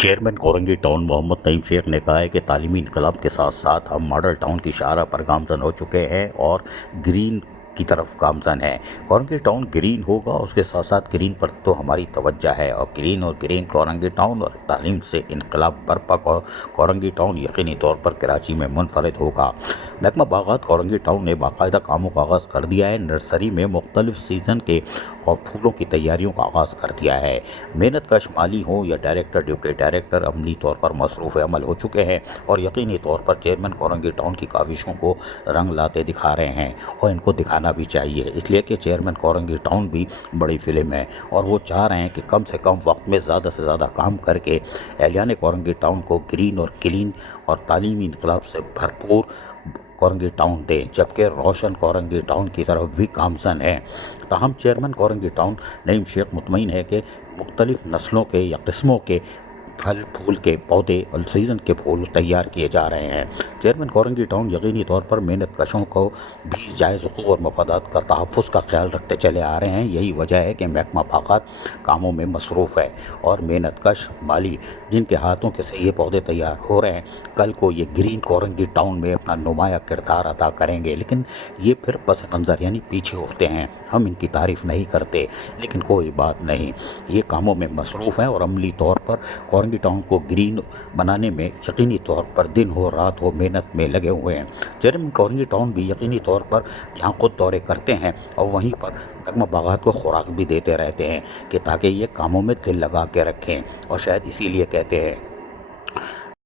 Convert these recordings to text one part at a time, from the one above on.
Chairman Korangi town Mohammad Naeem Sheikh ने कहा है कि तालीमी इनकलाब के साथ साथ हम मॉडल टाउन की शाहराह पर गामजन हो चुके हैं और ग्रीन की तरफ गामजन है। कोरंगी टाउन ग्रीन होगा, उसके साथ साथ ग्रीन पर तो हमारी तवज्जो है और ग्रीन कोरंगी टाउन और तालीम से इनकलाब बरपा कोरंगी टाउन यकीनी तौर पर कराची में मुनफरद होगा। महकमा बागात कोरंगी टाउन ने बाकायदा कामों का आगाज़ कर दिया है। नर्सरी में मुख्तलिफ सीज़न के और फूलों की तैयारियों का आगाज़ कर दिया है। मेहनत कश माली हो या डायरेक्टर डिप्टी डायरेक्टर अमली तौर पर मसरूफ़ अमल हो चुके हैं और यकीनी तौर पर चेयरमैन कोरंगी टाउन की काविशों को रंग लाते दिखा रहे हैं और इनको दिखाना भी चाहिए, इसलिए कि चेयरमैन कोरंगी टाउन भी बड़ी फिल्म है और वो चाह रहे हैं कि कम से कम वक्त में ज़्यादा से ज़्यादा काम करके एहलियान कोरंगी टाउन को ग्रीन और क्लीन और तालीमी इनकलाब से भरपूर कोरंगी टाउन दें, जबकि रोशन कोरंगी टाउन की तरफ भी गामजन है। ताहम चेयरमैन कोरंगी टाउन नईम शेख मुतमईन है कि मुख्तलिफ नस्लों के या किस्मों के फल फूल के पौधे और सीज़न के फूल तैयार किए जा रहे हैं। चेयरमैन कोरंगी टाउन यकीनी तौर पर मेहनत कशों को भी जायज़ हुकूक और मफादात का तहफ़्फ़ुज़ का ख्याल रखते चले आ रहे हैं। यही वजह है कि महकमा बागात कामों में मसरूफ़ है और मेहनत कश माली जिनके हाथों के से ये पौधे तैयार हो रहे हैं, कल को ये ग्रीन कोरंगी टाउन में अपना नुमाया किरदार अदा करेंगे। लेकिन ये फिर पस मंज़र यानी पीछे होते हैं, हम इनकी तारीफ़ नहीं करते, लेकिन कोई बात नहीं, ये कामों में मसरूफ़ हैं और अमली तौर पर कोरंगी टाउन को ग्रीन बनाने में यकीनी तौर पर दिन हो रात हो मेहनत में लगे हुए हैं। चेयरमैन कोरंगी टाउन भी यकीनी तौर पर जहाँ खुद दौरे करते हैं और वहीं पर महकमा बागात को खुराक भी देते रहते हैं कि ताकि ये कामों में दिल लगा के रखें, और शायद इसीलिए कहते हैं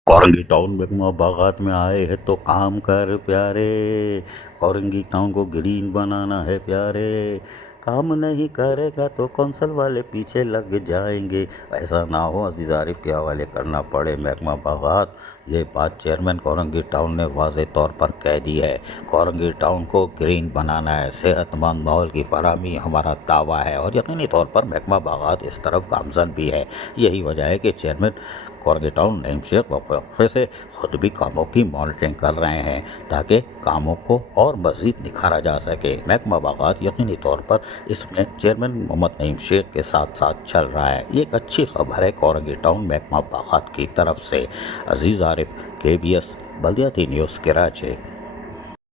कोरंगी टाउन महकमा बागात में आए हैं तो काम कर प्यारे, कोरंगी टाउन को ग्रीन बनाना है प्यारे, काम नहीं करेगा तो कौंसल वाले पीछे लग जाएंगे। ऐसा ना हो अजीज़ आरिफ के हवाले करना पड़े महकमा बागात। ये बात चेयरमैन कोरंगी टाउन ने वाज़ेह तौर पर कह दी है। कोरंगी टाउन को ग्रीन बनाना है, सेहतमंद माहौल की फराहमी हमारा दावा है और यकीनी तौर पर महकमा बागात इस तरफ गामजन भी है। यही वजह है कि चेयरमैन कोरंगी टाउन नईम शेख वक्फे से खुद भी कामों की मॉनिटरिंग कर रहे हैं ताकि कामों को और मज़ीद निखारा जा सके। महकमा बागात यकीनी तौर पर इसमें चेयरमैन मोहम्मद नईम शेख के साथ साथ चल रहा है। ये एक अच्छी खबर है कोरंगी टाउन महकमा बागात की तरफ से। अजीज़ आरिफ, KBS बल्दियाती न्यूज़, कराची।